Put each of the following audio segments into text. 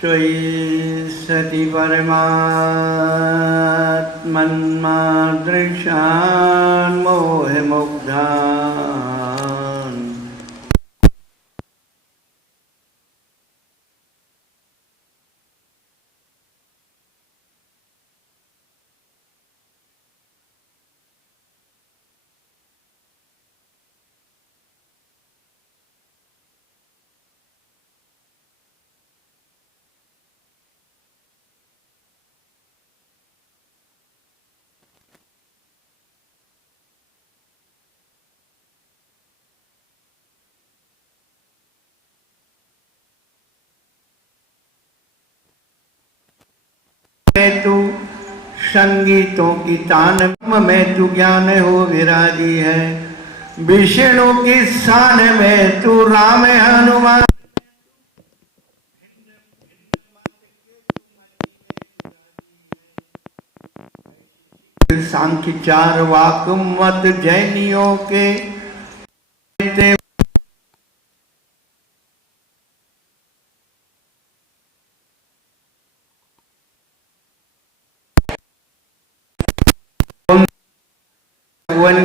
त्वयि सति परमात्मन्मादृशान् मोहमुग्धान् में तू संगीतों की तान में तू ज्ञान हो विराजी है। विष्णु की शान में तू राम हनुमान सांख्य चार वाक मत जैनियों के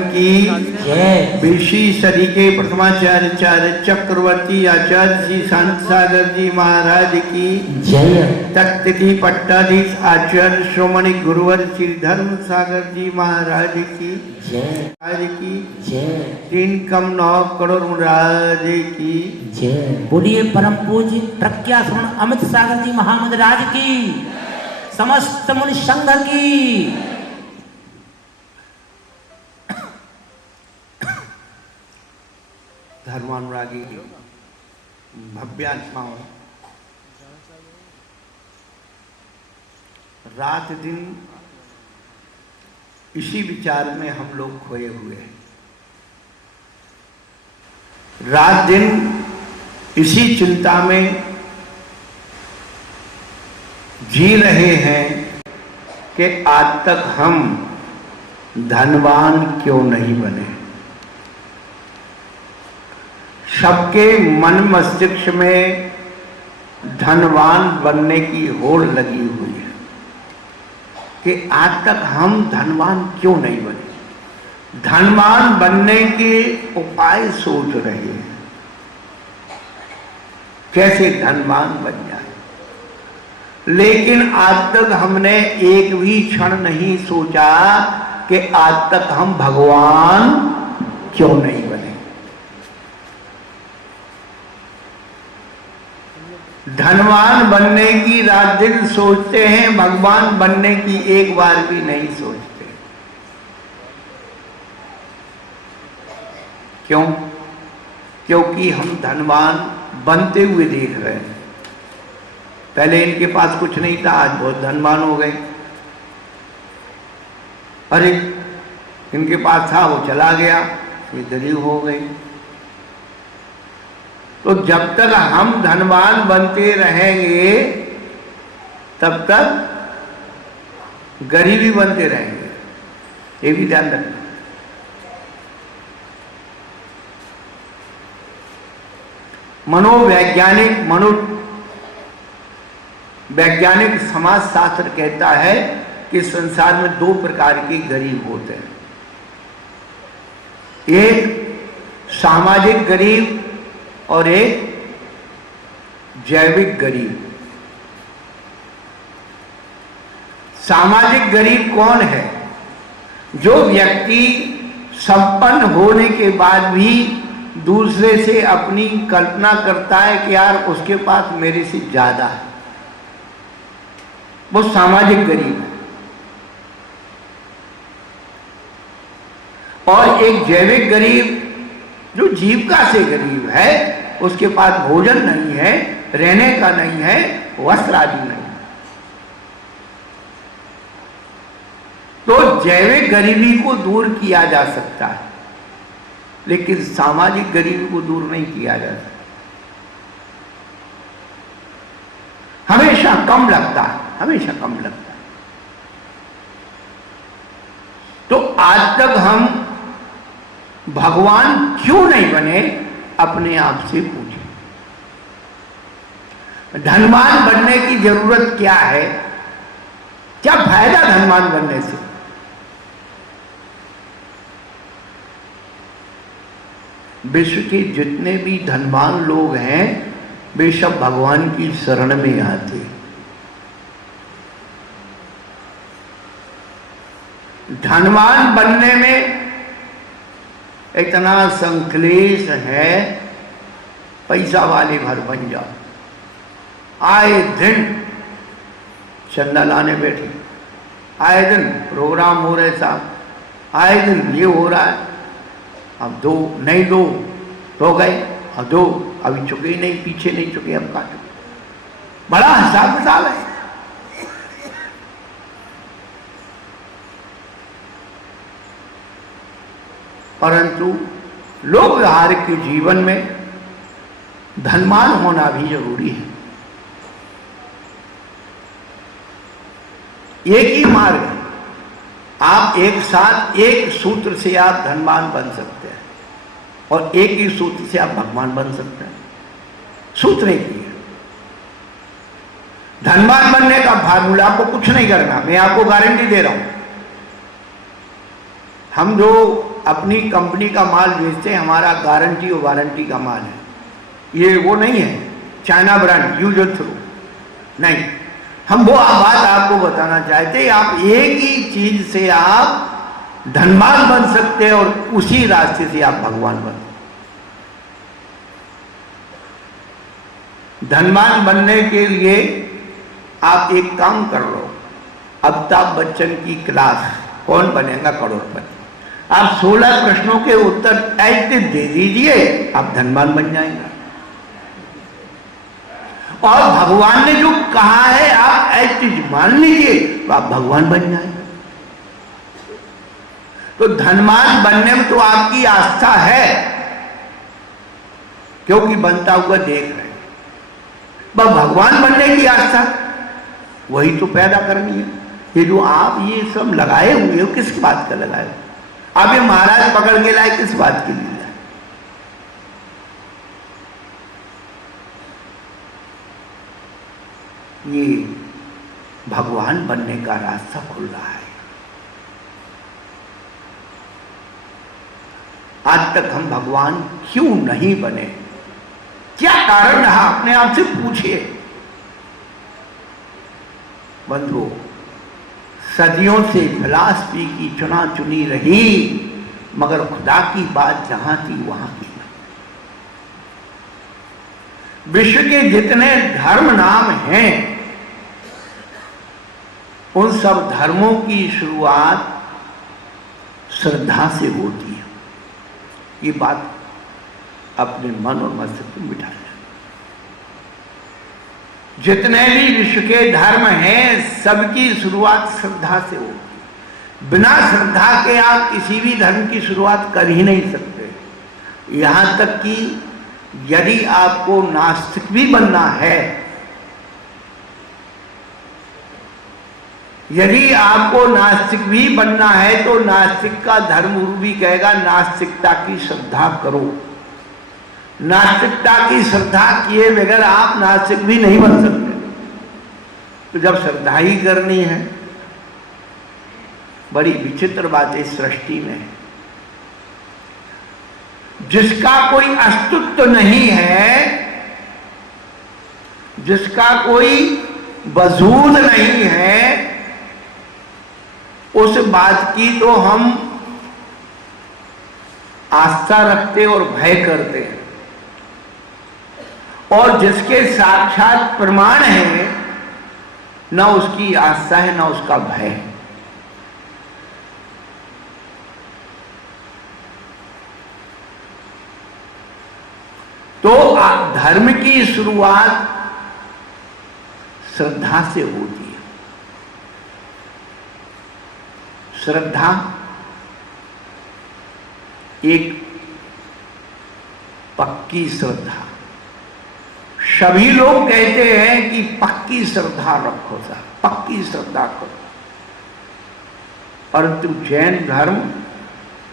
की विशी सदी के प्रथमाचार्य चक्रवर्ती आचार्य श्री शांत सागर जी महाराज की जय। तख्त की पट्टाधीश आचार्य श्रोमणी गुरुवर श्री धर्म सागर जी महाराज की जय की जय। 3 कम 9 करोड़ महाराज की जय। बोलिए परम पूज्य प्रज्ञाश्रवण अमित सागर जी महाराज की, समस्त मुनि संघ की। धर्मानुरागी भव्यात्माओं, रात दिन इसी विचार में हम लोग खोए हुए हैं। रात दिन इसी चिंता में जी रहे हैं कि आज तक हम धनवान क्यों नहीं बने। सबके मन मस्तिष्क में धनवान बनने की होड़ लगी हुई है कि आज तक हम धनवान क्यों नहीं बने। धनवान बनने के उपाय सोच रहे हैं, कैसे धनवान बन जाए। लेकिन आज तक हमने एक भी क्षण नहीं सोचा कि आज तक हम भगवान क्यों नहीं बने। धनवान बनने की रात दिन सोचते हैं, भगवान बनने की एक बार भी नहीं सोचते। क्यों? क्योंकि हम धनवान बनते हुए देख रहे हैं। पहले इनके पास कुछ नहीं था, आज बहुत धनवान हो गए। अरे इनके पास था, वो चला गया, ये गरीब हो गए। तो जब तक हम धनवान बनते रहेंगे तब तक गरीबी बनते रहेंगे, ये भी ध्यान रखना। वैज्ञानिक समाज शास्त्र कहता है कि संसार में 2 प्रकार के गरीब होते हैं। एक सामाजिक गरीब और एक जैविक गरीब। सामाजिक गरीब कौन है? जो व्यक्ति संपन्न होने के बाद भी दूसरे से अपनी कल्पना करता है कि यार उसके पास मेरे से ज्यादा है, वो सामाजिक गरीब है। और एक जैविक गरीब जो जीविका से गरीब है, उसके पास भोजन नहीं है, रहने का नहीं है, वस्त्र आदि नहीं। तो जैविक गरीबी को दूर किया जा सकता है, लेकिन सामाजिक गरीबी को दूर नहीं किया जा सकता। हमेशा कम लगता है, हमेशा कम लगता है। तो आज तक हम भगवान क्यों नहीं बने, अपने आप से पूछें, धनवान बनने की जरूरत क्या है? क्या फायदा धनवान बनने से? विश्व के जितने भी धनवान लोग हैं वे सब भगवान की शरण में आते। धनवान बनने में इतना संक्लेश है, पैसा वाले घर बन जाओ, आए दिन चंदा लाने बैठे, आए दिन प्रोग्राम हो रहे साहब, आए दिन ये हो रहा है, अब दो नहीं दो तो गए, अब दो अभी चुके ही नहीं, पीछे नहीं चुके, अब का चुके। बड़ा हिसाब किताब है। परंतु लोक व्यवहार के जीवन में धनवान होना भी जरूरी है। एक ही मार्ग है, आप एक साथ एक सूत्र से आप धनवान बन सकते हैं और एक ही सूत्र से आप भगवान बन सकते हैं। सूत्र एक ही है। धनवान बनने का फार्मूला आपको कुछ नहीं करना, मैं आपको गारंटी दे रहा हूं। हम जो अपनी कंपनी का माल बेचते हैं, हमारा गारंटी और वारंटी का माल है। ये वो नहीं है चाइना ब्रांड यूज थ्रू, नहीं। हम वो बात आपको बताना चाहते हैं, आप एक ही चीज से आप धनवान बन सकते हैं और उसी रास्ते से आप भगवान बन। धनवान बनने के लिए आप एक काम कर लो, अमिताभ बच्चन की क्लास कौन बनेगा करोड़पति, आप 16 प्रश्नों के उत्तर ऐसे दे दीजिए, आप धनवान बन जाएंगे। और भगवान ने जो कहा है आप ऐसे मान लीजिए तो आप भगवान बन जाएंगे। तो धनवान बनने में तो आपकी आस्था है, क्योंकि बनता हुआ देख रहे हैं। बस भगवान बनने की आस्था वही तो पैदा करनी है। ये जो आप ये सब लगाए हुए हो, किस बात का लगाए हो? आप ये महाराज पकड़ के लाए किस बात के लिए? ये भगवान बनने का रास्ता खुल रहा है। आज तक हम भगवान क्यों नहीं बने? क्या कारण रहा? अपने आप से पूछिए। बंधुओं, सदियों से फिलॉसफी की चुना चुनी रही, मगर खुदा की बात जहां थी वहां की। विश्व के जितने धर्म नाम हैं, उन सब धर्मों की शुरुआत श्रद्धा से होती है। ये बात अपने मन और मस्तिष्क में बिठा लें। जितने भी विश्व के धर्म हैं, सबकी शुरुआत श्रद्धा से होती है। बिना श्रद्धा के आप किसी भी धर्म की शुरुआत कर ही नहीं सकते। यहां तक कि यदि आपको नास्तिक भी बनना है, यदि आपको नास्तिक भी बनना है, तो नास्तिक का धर्मगुरु भी कहेगा नास्तिकता की श्रद्धा करो। नास्तिकता की श्रद्धा किए बगैर आप नास्तिक भी नहीं बन सकते। तो जब श्रद्धा ही करनी है, बड़ी विचित्र बात इस सृष्टि में है। जिसका कोई अस्तित्व नहीं है, जिसका कोई वजूद नहीं है, उस बात की तो हम आस्था रखते और भय करते हैं। और जिसके साक्षात प्रमाण है, न उसकी आस्था है न उसका भय है। तो धर्म की शुरुआत श्रद्धा से होती है। श्रद्धा एक पक्की श्रद्धा। सभी लोग कहते हैं कि पक्की श्रद्धा रखो साहब, पक्की श्रद्धा करो, परंतु जैन धर्म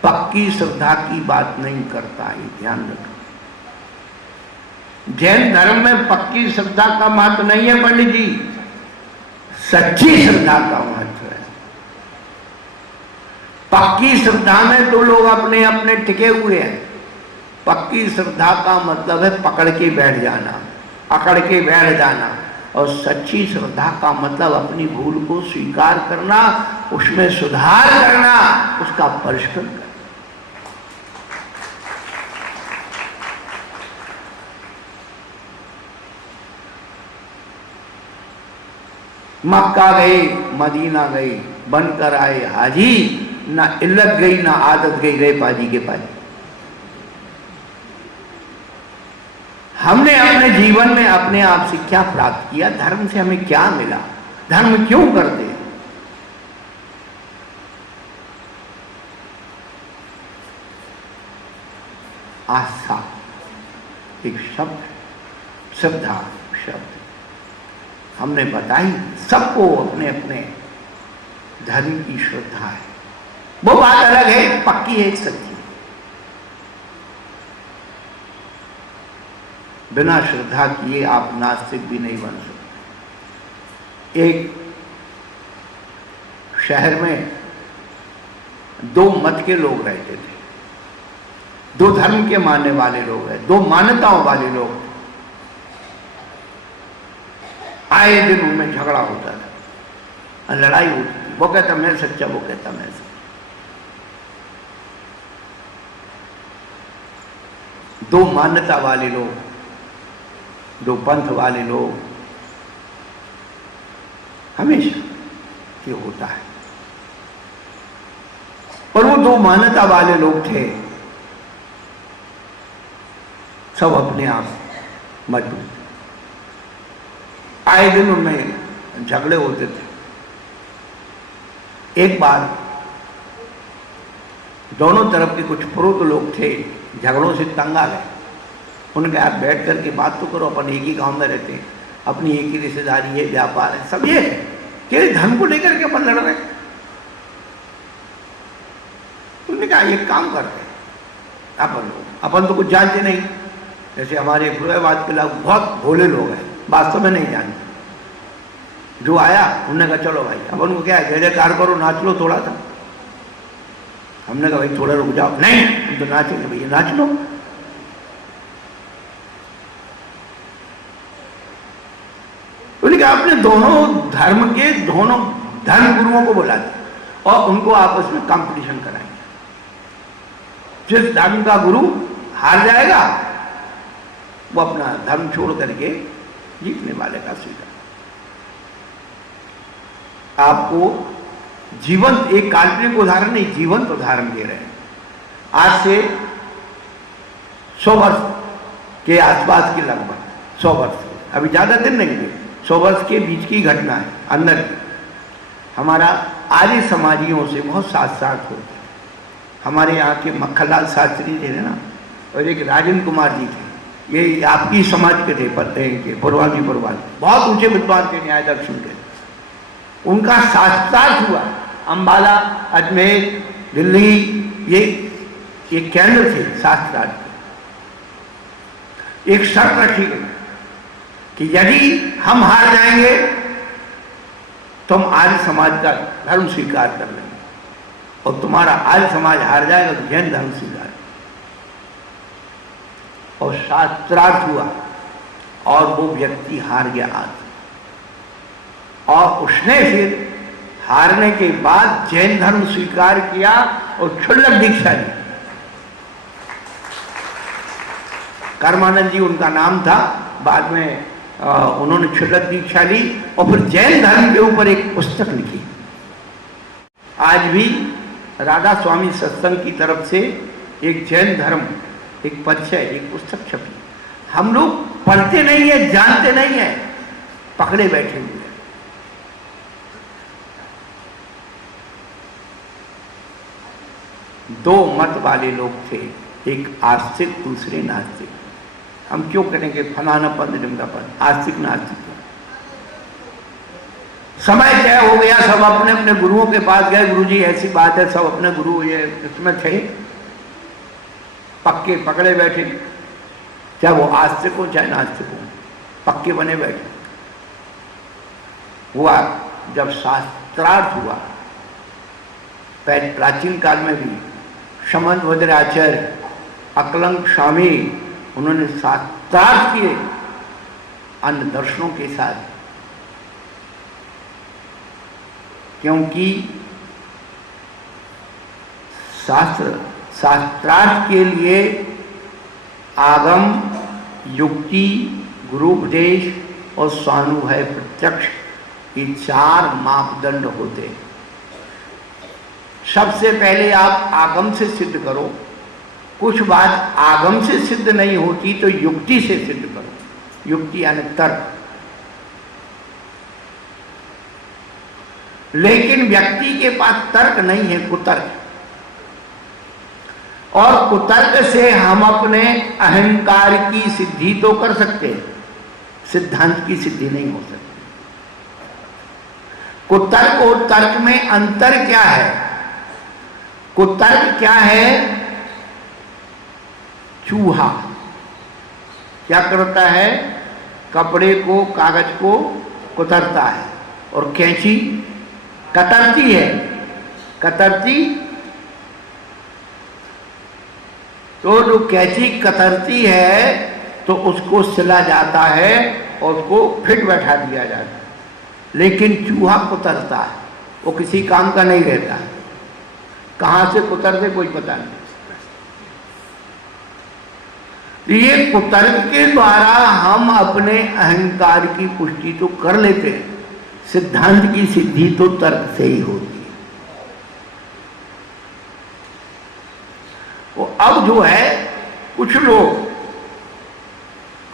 पक्की श्रद्धा की बात नहीं करता है, ध्यान रखो। जैन धर्म में पक्की श्रद्धा का महत्व नहीं है पंडित जी, सच्ची श्रद्धा का महत्व है। पक्की श्रद्धा में तो लोग अपने अपने टिके हुए हैं। पक्की श्रद्धा का मतलब है पकड़ के बैठ जाना, अकड़ के बैठ जाना। और सच्ची श्रद्धा का मतलब अपनी भूल को स्वीकार करना, उसमें सुधार करना, उसका परिष्कार करना। मक्का गए, मदीना गए, बनकर आए हाजी, ना इल्लत गई ना आदत गई, गए पाजी के पाजी। हमने अपने जीवन में अपने आप से क्या प्राप्त किया, धर्म से हमें क्या मिला, धर्म क्यों करते हैं? आस्था एक शब्द, श्रद्धा शब्द हमने बताई। सबको अपने अपने धर्म की श्रद्धा है, वो बात अलग है, पक्की है, सच्ची। बिना श्रद्धा किए आप नास्तिक भी नहीं बन सकते। एक शहर में दो मत के लोग रहते थे, दो धर्म के मानने वाले लोग हैं, दो मान्यताओं वाले लोग। आए दिन उनमें झगड़ा होता था, लड़ाई होती थी। वो कहता मैं सच्चा, वो कहता मैं सच्चा। दो मान्यता वाले लोग, दो पंथ वाले लोग, हमेशा ये होता है। पर वो दो मान्यता वाले लोग थे, सब अपने आप मजबूत, आए दिन उनमें झगड़े होते थे। एक बार दोनों तरफ के कुछ पुरोहित लोग थे, झगड़ों से तंग आ गए। उनके आप बैठ करके बात तो करो, अपन एक ही गांव में रहते हैं, अपनी एक ही रिश्तेदारी है, व्यापार है, सब ये है कि धर्म को लेकर के अपन लड़ रहे हैं। उन्होंने कहा एक काम करते हैं, अपन तो कुछ जानते नहीं, जैसे हमारे गुरुवाद के लोग बहुत भोले लोग हैं, वास्तव में नहीं जानते। जो आया उन्होंने कहा चलो भाई, अब उनको क्या है, जय जयकार करो, नाच लो थोड़ा सा। हमने कहा भाई थोड़ा रुक जाओ। नहीं तुम तो नाचेंगे भैया, नाच लो। उन्होंने कहा अपने दोनों धर्म के दोनों धर्म गुरुओं को बुला दे और उनको आपस में कंपटीशन कराएंगे। जिस धर्म का गुरु हार जाएगा वो अपना धर्म छोड़ करके जीतने वाले का स्वीकार। आपको जीवंत, एक काल्पनिक उदाहरण नहीं, जीवंत उदाहरण दे रहे हैं। आज से 100 वर्ष के आसपास की, लगभग 100 वर्ष, अभी ज्यादा दिन नहीं हुए, 100 वर्ष के बीच की घटना है। अंदर हमारा आर्य समाजियों से बहुत साथ साथ होता है। हमारे यहाँ के मक्खनलाल शास्त्री थे ना, और एक राजेंद्र कुमार जी थे, ये आपकी समाज के थे, पढ़ते हैं पूर्वाजी, बहुत ऊंचे विद्वान थे, न्याय दर्शन के। उनका शास्त्रार्थ हुआ अंबाला, अजमेर, दिल्ली, ये केंद्र थे शास्त्रार्थ के। एक शर्त रखी गई कि यदि हम हार जाएंगे तो हम आर्य समाज का धर्म स्वीकार कर लेंगे, और तुम्हारा आर्य समाज हार जाएगा तो जैन धर्म स्वीकार। और शास्त्रार्थ हुआ और वो व्यक्ति हार गया आज, और उसने फिर हारने के बाद जैन धर्म स्वीकार किया और क्षुल्लक दीक्षा ली। कर्मानंद जी उनका नाम था, बाद में उन्होंने क्षुल्लक दीक्षा ली और फिर जैन धर्म के ऊपर एक पुस्तक लिखी। आज भी राधा स्वामी सत्संग की तरफ से एक जैन धर्म, एक परिचय, एक पुस्तक छपी। हम लोग पढ़ते नहीं है, जानते नहीं है, पकड़े बैठे हुए। दो मत वाले लोग थे, एक आस्तिक, दूसरे नास्तिक। हम क्यों करेंगे फलाना पद निम्न पद, आस्तिक नास्तिक। समय तय हो गया, सब अपने अपने गुरुओं के पास गए। गुरुजी ऐसी बात है, सब अपने गुरु ये इसमें थे, पक्के पकड़े बैठे। चाहे वो आस्तिक हो चाहे नास्तिक हो, पक्के बने बैठे। हुआ जब शास्त्रार्थ हुआ, प्राचीन काल में भी शमंत भद्राचार्य, अकलंक स्वामी, उन्होंने शास्त्रार्थ किए अन्य दर्शनों के साथ, क्योंकि शास्त्रार्थ के लिए आगम, युक्ति, गुरुपदेश और स्वानुभव प्रत्यक्ष, ये 4 मापदंड होते हैं। सबसे पहले आप आगम से सिद्ध करो, कुछ बात आगम से सिद्ध नहीं होती तो युक्ति से सिद्ध करो। युक्ति यानी तर्क। लेकिन व्यक्ति के पास तर्क नहीं है, कुतर्क, और कुतर्क से हम अपने अहंकार की सिद्धि तो कर सकते हैं, सिद्धांत की सिद्धि नहीं हो सकती। कुतर्क और तर्क में अंतर क्या है? कुतर्क क्या है? चूहा क्या करता है? कपड़े को, कागज को कुतरता है, और कैंची कतरती है। कतरती तो जो कैंची कतरती है तो उसको सिला जाता है और उसको फिट बैठा दिया जाता है। लेकिन चूहा कुतरता है, वो किसी काम का नहीं रहता। कहाँ से कुतरते कोई पता नहीं। ये कुतर्क के द्वारा हम अपने अहंकार की पुष्टि तो कर लेते हैं, सिद्धांत की सिद्धि तो तर्क से ही होती है। वो अब जो है, कुछ लोग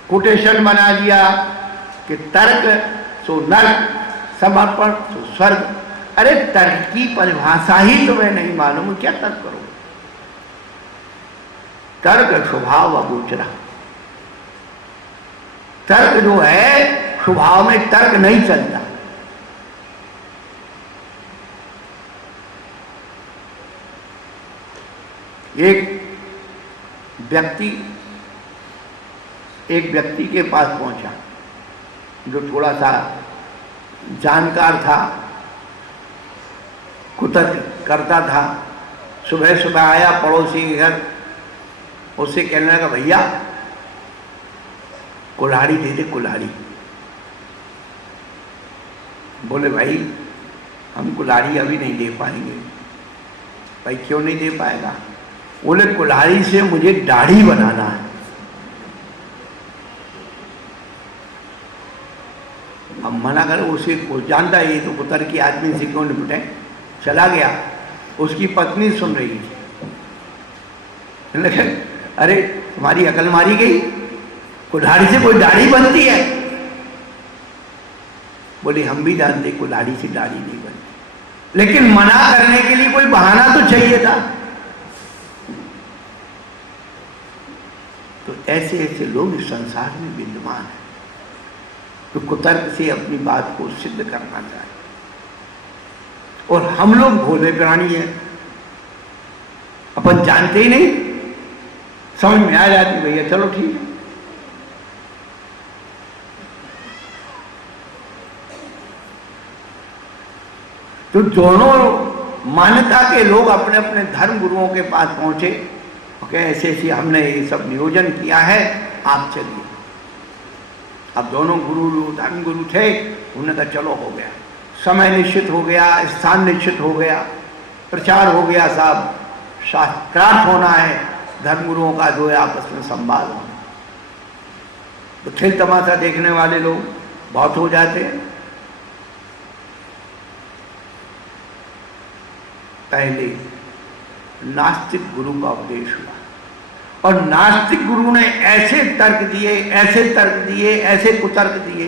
कोटेशन बना दिया कि तर्क सो नर्क, समर्पण सो स्वर्ग। अरे तर्क की परिभाषा ही तुम्हें नहीं मालूम, क्या तर्क करो? तर्क स्वभाव अगोचरा। तर्क जो है, स्वभाव में तर्क नहीं चलता। एक व्यक्ति के पास पहुंचा जो थोड़ा सा जानकार था, कुतर्क करता था। सुबह सुबह आया पड़ोसी के घर, उससे कहने लगा, भैया कुल्हाड़ी दे दे, कुल्हाड़ी। बोले, भाई हम कुल्हाड़ी अभी नहीं दे पाएंगे। भाई क्यों नहीं दे पाएगा? बोले, कुल्हाड़ी से मुझे दाढ़ी बनाना है। अब मना करे, उसे को जानता है ये तो कुतर्क की आदमी से क्यों निपटे। चला गया, उसकी पत्नी सुन रही थी। अरे तुम्हारी अकल मारी गई, कुल्हाड़ी से कोई दाढ़ी बनती है? बोली, हम भी जानते कुल्हाड़ी से दाढ़ी नहीं बनती, लेकिन मना करने के लिए कोई बहाना तो चाहिए था। तो ऐसे ऐसे लोग इस संसार में विद्यमान हैं, तो कुतर्क से अपनी बात को सिद्ध करना चाहिए। और हम लोग भोले प्राणी हैं, अपन जानते ही नहीं, समझ में आ जाती, भैया चलो ठीक है। तो दोनों मान्यता के लोग अपने अपने धर्म गुरुओं के पास पहुंचे, ओके ऐसे ऐसे हमने ये सब नियोजन किया है, आप चलिए। अब दोनों गुरु धर्म गुरु थे, उन्होंने कहा चलो हो गया, समय निश्चित हो गया, स्थान निश्चित हो गया, प्रचार हो गया, साहब शास्त्रार्थ होना है, धर्मगुरुओं का जो है आपस में संवाद होना। तो खेल तमाशा देखने वाले लोग बहुत हो जाते हैं। पहले नास्तिक गुरु का उपदेश हुआ, और नास्तिक गुरु ने ऐसे तर्क दिए, ऐसे तर्क दिए, ऐसे कुतर्क दिए,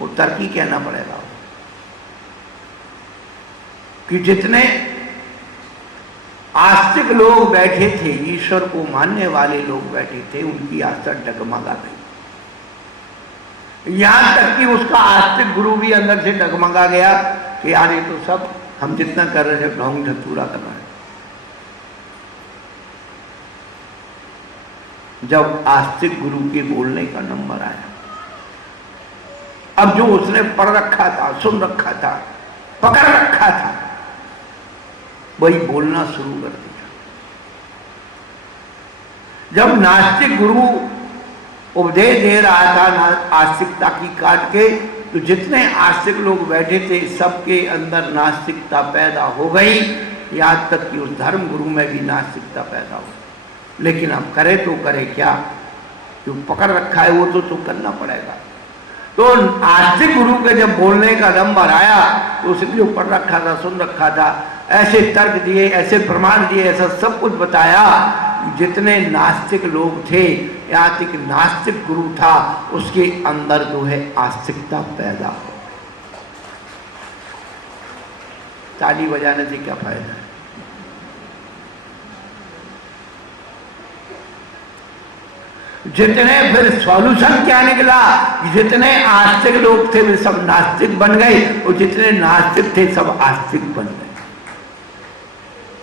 वो तर्क ही कहना पड़ेगा कि जितने आस्तिक लोग बैठे थे, ईश्वर को मानने वाले लोग बैठे थे, उनकी आस्था डगमगा गई। यहां तक कि उसका आस्तिक गुरु भी अंदर से डगमगा गया कि यार ये तो सब हम जितना कर रहे थे ढोंग पूरा कर रहे हैं। जब आस्तिक गुरु के बोलने का नंबर आया। अब जो उसने पढ़ रखा था, सुन रखा था, पकड़ रखा था, वही बोलना शुरू कर दिया। जब नास्तिक गुरु उपदेश दे रहा था आस्तिकता की काट के, तो जितने आस्तिक लोग बैठे थे सबके अंदर नास्तिकता पैदा हो गई, यहाँ तक कि उस धर्म गुरु में भी नास्तिकता पैदा हो। लेकिन अब करे तो करे क्या, जो पकड़ रखा है वो तो करना पड़ेगा। तो आस्तिक गुरु के जब बोलने का नंबर आया तो उसने जो पढ़ रखा था, सुन रखा था, ऐसे तर्क दिए, ऐसे प्रमाण दिए, ऐसा सब कुछ बताया। जितने नास्तिक लोग थे, यहाँ तक नास्तिक गुरु था, उसके अंदर जो है आस्तिकता पैदा हो। ताली बजाने से क्या फायदा है? जितने फिर सॉल्यूशन क्या निकला, जितने आस्तिक लोग थे वे सब नास्तिक बन गए, और जितने नास्तिक थे सब आस्तिक बन गए।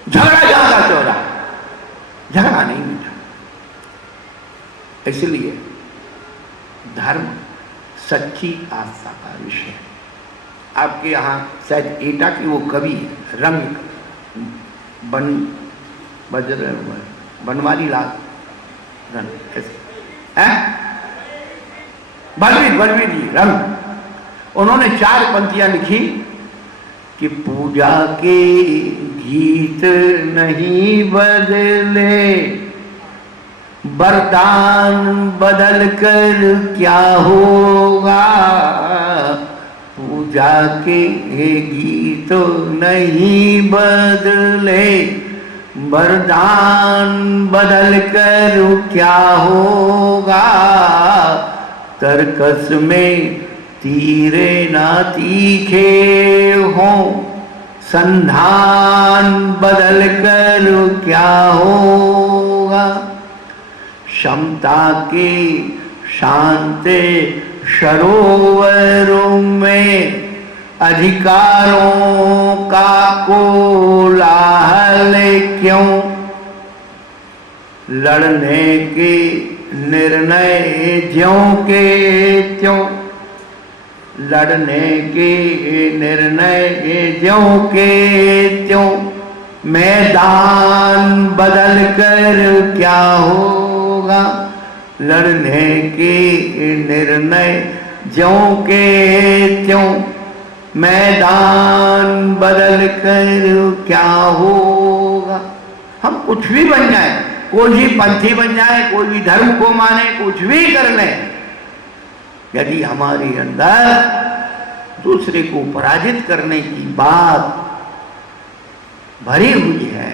झगड़ा ज्यादा चौड़ा, झगड़ा नहीं मिटा। इसलिए धर्म सच्ची आस्था का विषय है। आपके यहाँ शायद एटा की वो कवि है, रंग बनवारी लाल रंग, बलवीर जी रंग, उन्होंने 4 पंक्तियां लिखी कि पूजा के गीत नहीं बदले, वरदान बदल कर क्या होगा। पूजा के गीत नहीं बदले, वरदान बदल कर क्या होगा। तर्कस में तीरे ना तीखे हों, संधान बदल कर क्या होगा। क्षमता के शांत सरोवरों में अधिकारों का कोलाहल क्यों। लड़ने के निर्णय ज्यों के त्यों, लड़ने के निर्णय ज्यों के त्यों। मैदान बदल कर क्या होगा। लड़ने के निर्णय ज्यों के त्यों, मैदान बदल कर क्या होगा। हम कुछ भी बन जाए, कोई भी पंथी बन जाए, कोई भी धर्म को माने, कुछ भी कर लें, यदि हमारे अंदर दूसरे को पराजित करने की बात भरी हुई है,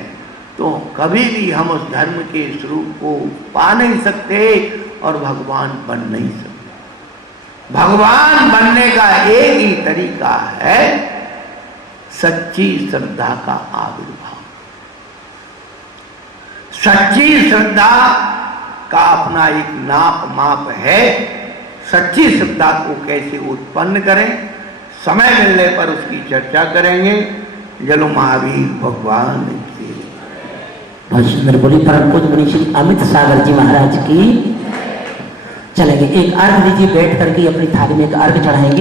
तो कभी भी हम उस धर्म के स्वरूप को पा नहीं सकते और भगवान बन नहीं सकते। भगवान बनने का एक ही तरीका है सच्ची श्रद्धा का आविर्भाव। सच्ची श्रद्धा का अपना एक नाप माप है। सच्ची श्रद्धा को कैसे उत्पन्न करें, समय मिलने पर उसकी चर्चा करेंगे। जलो महावीर भगवान की बहुत सुंदर बोली परम पूज्य मुनि श्री अमित सागर जी महाराज की। चलेंगे एक अर्घ दीजिए, बैठ करके अपनी थाली में एक अर्घ चढ़ाएंगे।